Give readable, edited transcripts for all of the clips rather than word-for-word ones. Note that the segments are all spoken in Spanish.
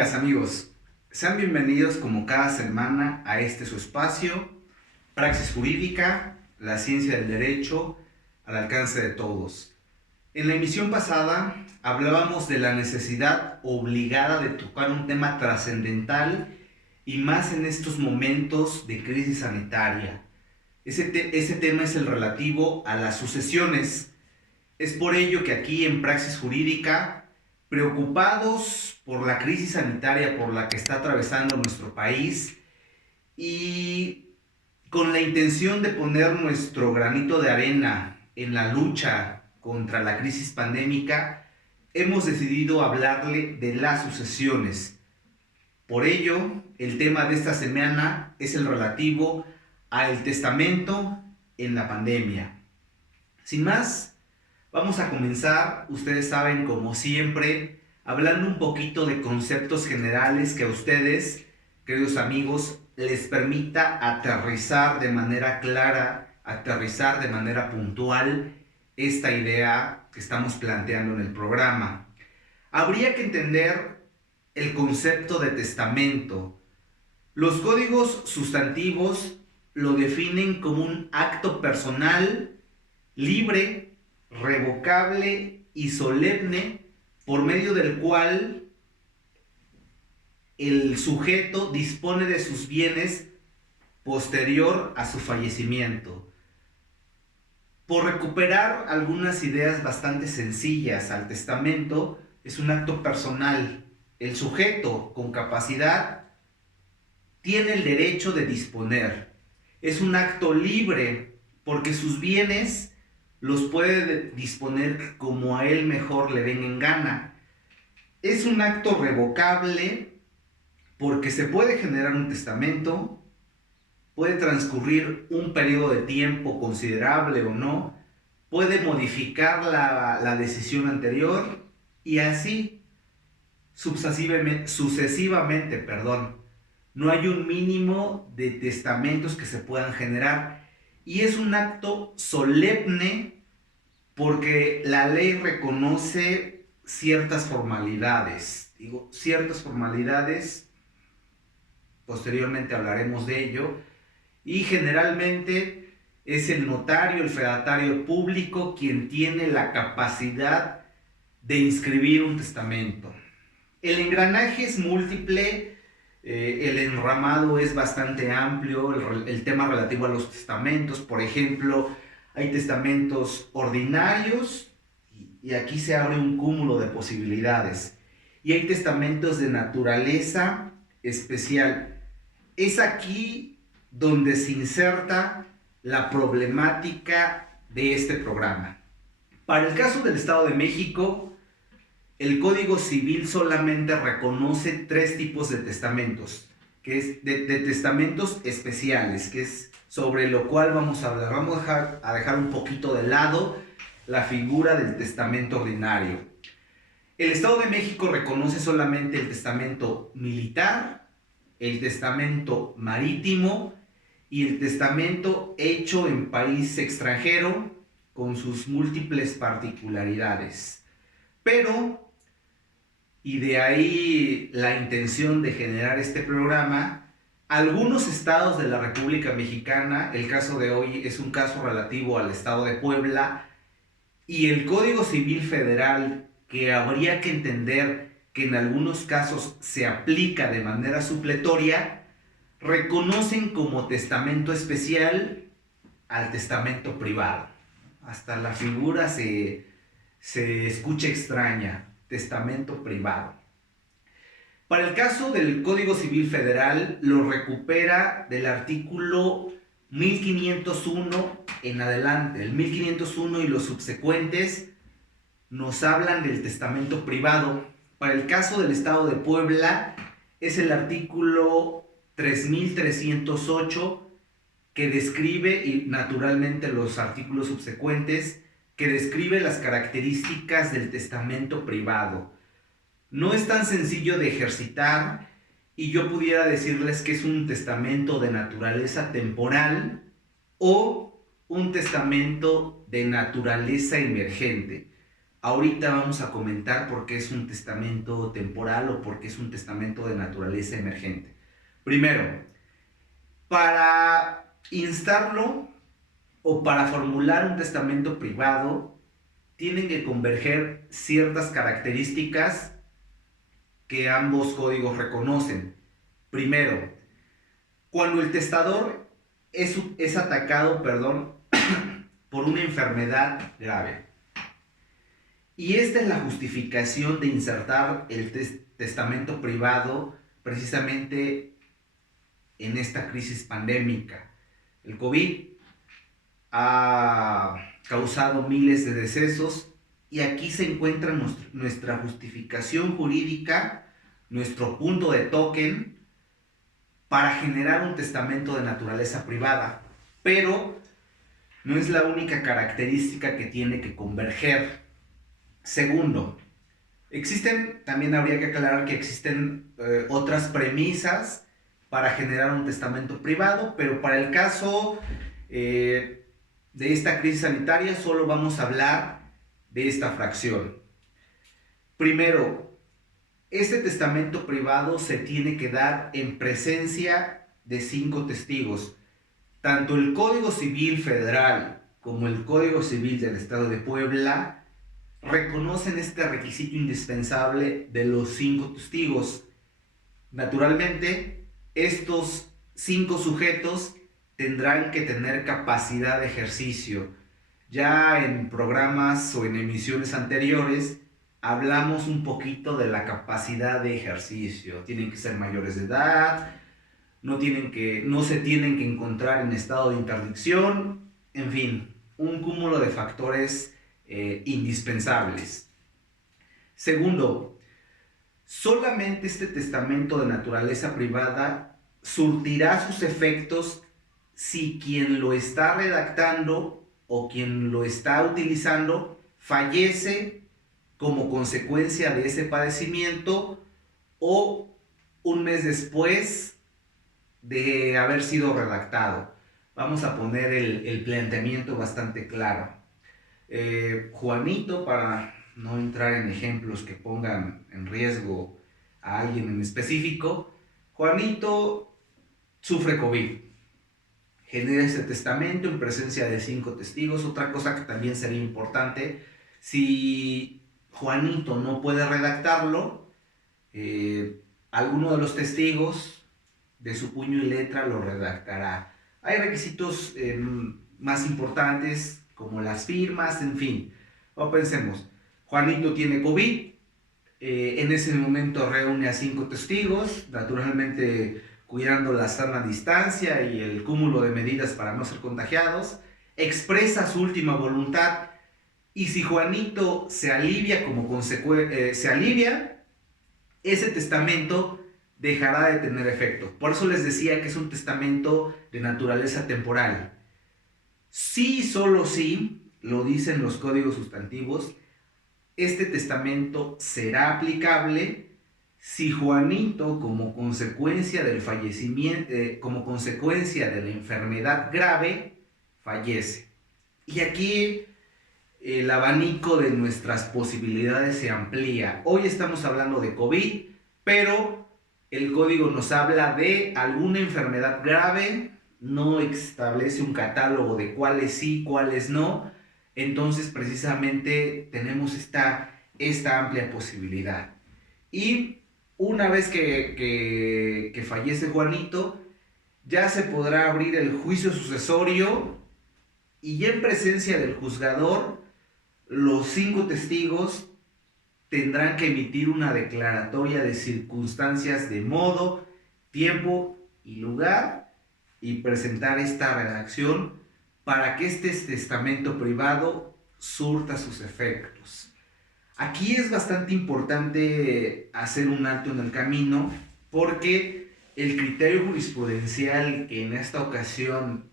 Amigas, amigos, sean bienvenidos como cada semana a este su espacio, Praxis Jurídica, la ciencia del derecho al alcance de todos. En la emisión pasada hablábamos de la necesidad obligada de tocar un tema trascendental y más en estos momentos de crisis sanitaria. Ese tema es el relativo a las sucesiones. Es por ello que aquí en Praxis Jurídica, preocupados por la crisis sanitaria por la que está atravesando nuestro país y con la intención de poner nuestro granito de arena en la lucha contra la crisis pandémica, hemos decidido hablarle de las sucesiones. Por ello, el tema de esta semana es el relativo al testamento en la pandemia. Sin más, vamos a comenzar, ustedes saben, como siempre, hablando un poquito de conceptos generales que a ustedes, queridos amigos, les permita aterrizar de manera clara, aterrizar de manera puntual esta idea que estamos planteando en el programa. Habría que entender el concepto de testamento. Los códigos sustantivos lo definen como un acto personal, libre, revocable y solemne, por medio del cual el sujeto dispone de sus bienes posterior a su fallecimiento. Por recuperar algunas ideas bastante sencillas, al testamento es un acto personal. El sujeto con capacidad tiene el derecho de disponer. Es un acto libre porque sus bienes los puede disponer como a él mejor le venga en gana. Es un acto revocable porque se puede generar un testamento, puede transcurrir un periodo de tiempo considerable o no, puede modificar la decisión anterior y así sucesivamente. No hay un mínimo de testamentos que se puedan generar y es un acto solemne porque la ley reconoce ciertas formalidades. Ciertas formalidades, posteriormente hablaremos de ello, y generalmente es el notario, el fedatario público quien tiene la capacidad de inscribir un testamento. El engranaje es múltiple, el enramado es bastante amplio, el tema relativo a los testamentos. Por ejemplo, hay testamentos ordinarios y aquí se abre un cúmulo de posibilidades. Y hay testamentos de naturaleza especial. Es aquí donde se inserta la problemática de este programa. Para el caso del Estado de México, el Código Civil solamente reconoce 3 tipos de testamentos, que es de testamentos especiales, que es sobre lo cual vamos a hablar. Vamos a dejar un poquito de lado la figura del testamento ordinario. El Estado de México reconoce solamente el testamento militar, el testamento marítimo y el testamento hecho en país extranjero con sus múltiples particularidades. Pero, y de ahí la intención de generar este programa, algunos estados de la República Mexicana, el caso de hoy es un caso relativo al estado de Puebla, y el Código Civil Federal, que habría que entender que en algunos casos se aplica de manera supletoria, reconocen como testamento especial al testamento privado. Hasta la figura se escucha extraña, testamento privado. Para el caso del Código Civil Federal, lo recupera del artículo 1501 en adelante. El 1501 y los subsecuentes nos hablan del testamento privado. Para el caso del Estado de Puebla, es el artículo 3308 que describe, y naturalmente los artículos subsecuentes, que describe las características del testamento privado. No es tan sencillo de ejercitar y yo pudiera decirles que es un testamento de naturaleza temporal o un testamento de naturaleza emergente. Ahorita vamos a comentar por qué es un testamento temporal o por qué es un testamento de naturaleza emergente. Primero, para instarlo o para formular un testamento privado, tienen que converger ciertas características que ambos códigos reconocen. Primero, cuando el testador es atacado, por una enfermedad grave. Y esta es la justificación de insertar el testamento privado precisamente en esta crisis pandémica. El COVID ha causado miles de decesos y aquí se encuentra nuestra justificación jurídica, nuestro punto de token para generar un testamento de naturaleza privada. Pero no es la única característica que tiene que converger. Segundo, también habría que aclarar que existen otras premisas para generar un testamento privado, pero para el caso de esta crisis sanitaria solo vamos a hablar de esta fracción. Primero, este testamento privado se tiene que dar en presencia de 5 testigos. Tanto el Código Civil Federal como el Código Civil del Estado de Puebla reconocen este requisito indispensable de los 5 testigos. Naturalmente, estos 5 sujetos tendrán que tener capacidad de ejercicio. Ya en programas o en emisiones anteriores hablamos un poquito de la capacidad de ejercicio. Tienen que ser mayores de edad, no se tienen que encontrar en estado de interdicción, en fin, un cúmulo de factores indispensables. Segundo, solamente este testamento de naturaleza privada surtirá sus efectos si quien lo está redactando o quien lo está utilizando fallece como consecuencia de ese padecimiento o un mes después de haber sido redactado. Vamos a poner el planteamiento bastante claro. Juanito, para no entrar en ejemplos que pongan en riesgo a alguien en específico, Juanito sufre COVID. Genera ese testamento en presencia de 5 testigos. Otra cosa que también sería importante, si Juanito no puede redactarlo, alguno de los testigos de su puño y letra lo redactará. Hay requisitos más importantes como las firmas, en fin. O pensemos, Juanito tiene COVID, en ese momento reúne a 5 testigos, naturalmente cuidando la sana distancia y el cúmulo de medidas para no ser contagiados, expresa su última voluntad y si Juanito se alivia ese testamento dejará de tener efecto. Por eso les decía que es un testamento de naturaleza temporal. Sí, solo sí, lo dicen los códigos sustantivos, este testamento será aplicable si Juanito, como consecuencia del fallecimiento, como consecuencia de la enfermedad grave, fallece. Y aquí el abanico de nuestras posibilidades se amplía. Hoy estamos hablando de COVID, pero el código nos habla de alguna enfermedad grave, no establece un catálogo de cuáles sí, cuáles no. Entonces, precisamente, tenemos esta amplia posibilidad. Y una vez que fallece Juanito, ya se podrá abrir el juicio sucesorio y ya en presencia del juzgador, los 5 testigos tendrán que emitir una declaratoria de circunstancias de modo, tiempo y lugar y presentar esta redacción para que este testamento privado surta sus efectos. Aquí es bastante importante hacer un alto en el camino porque el criterio jurisprudencial que en esta ocasión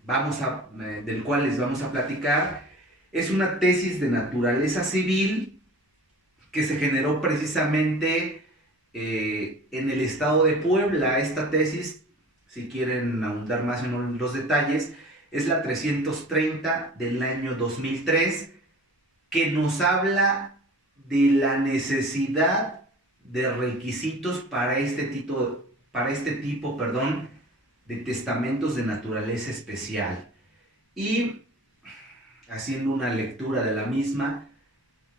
del cual les vamos a platicar es una tesis de naturaleza civil que se generó precisamente en el estado de Puebla. Esta tesis, si quieren ahondar más en los detalles, es la 330 del año 2003, que nos habla de la necesidad de requisitos para este tipo, de testamentos de naturaleza especial. Y haciendo una lectura de la misma,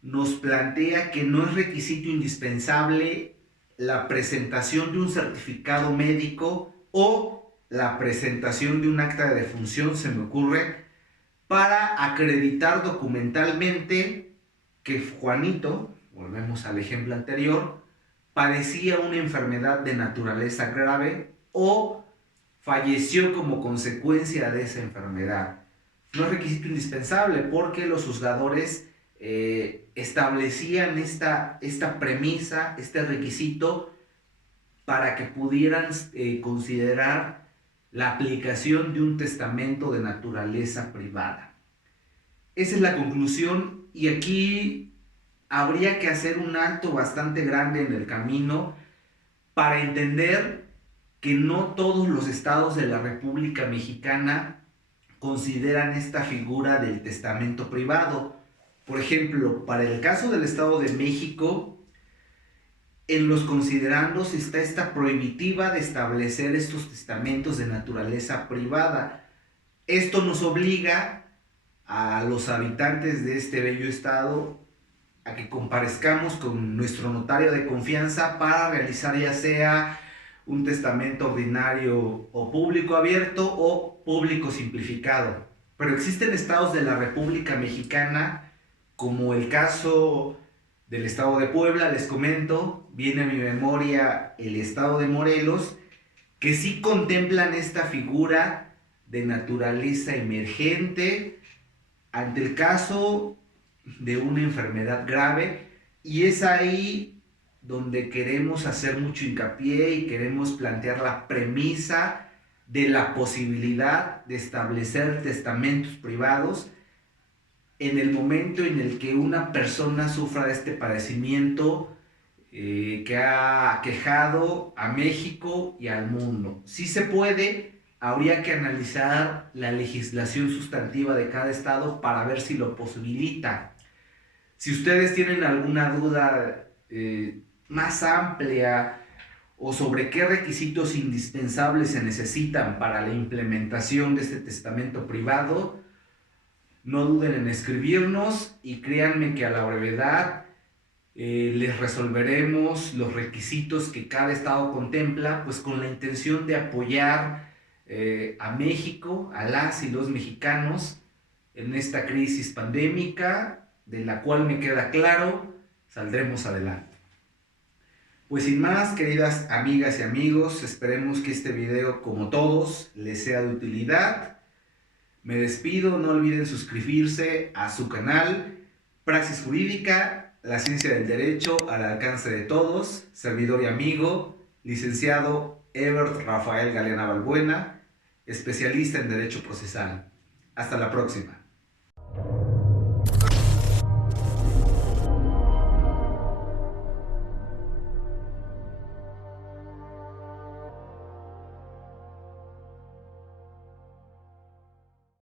nos plantea que no es requisito indispensable la presentación de un certificado médico o la presentación de un acta de defunción, se me ocurre, para acreditar documentalmente que Juanito, volvemos al ejemplo anterior, padecía una enfermedad de naturaleza grave o falleció como consecuencia de esa enfermedad. No es requisito indispensable porque los juzgadores establecían esta premisa, este requisito, para que pudieran considerar la aplicación de un testamento de naturaleza privada. Esa es la conclusión, y aquí habría que hacer un alto bastante grande en el camino para entender que no todos los estados de la República Mexicana consideran esta figura del testamento privado. Por ejemplo, para el caso del Estado de México, en los considerandos está esta prohibitiva de establecer estos testamentos de naturaleza privada. Esto nos obliga a los habitantes de este bello estado a que comparezcamos con nuestro notario de confianza para realizar ya sea un testamento ordinario o público abierto o público simplificado. Pero existen estados de la República Mexicana, como el caso del estado de Puebla, les comento, viene a mi memoria el estado de Morelos, que sí contemplan esta figura de naturaleza emergente ante el caso de una enfermedad grave, y es ahí donde queremos hacer mucho hincapié y queremos plantear la premisa de la posibilidad de establecer testamentos privados en el momento en el que una persona sufra de este padecimiento que ha aquejado a México y al mundo. Si se puede, habría que analizar la legislación sustantiva de cada estado para ver si lo posibilita. Si ustedes tienen alguna duda más amplia o sobre qué requisitos indispensables se necesitan para la implementación de este testamento privado, no duden en escribirnos y créanme que a la brevedad les resolveremos los requisitos que cada estado contempla, pues con la intención de apoyar a México, a las y los mexicanos en esta crisis pandémica, de la cual me queda claro, saldremos adelante. Pues sin más, queridas amigas y amigos, esperemos que este video, como todos, les sea de utilidad. Me despido, no olviden suscribirse a su canal Praxis Jurídica, la ciencia del derecho al alcance de todos. Servidor y amigo, licenciado Ebert Rafael Galeana Balbuena, especialista en Derecho Procesal. Hasta la próxima.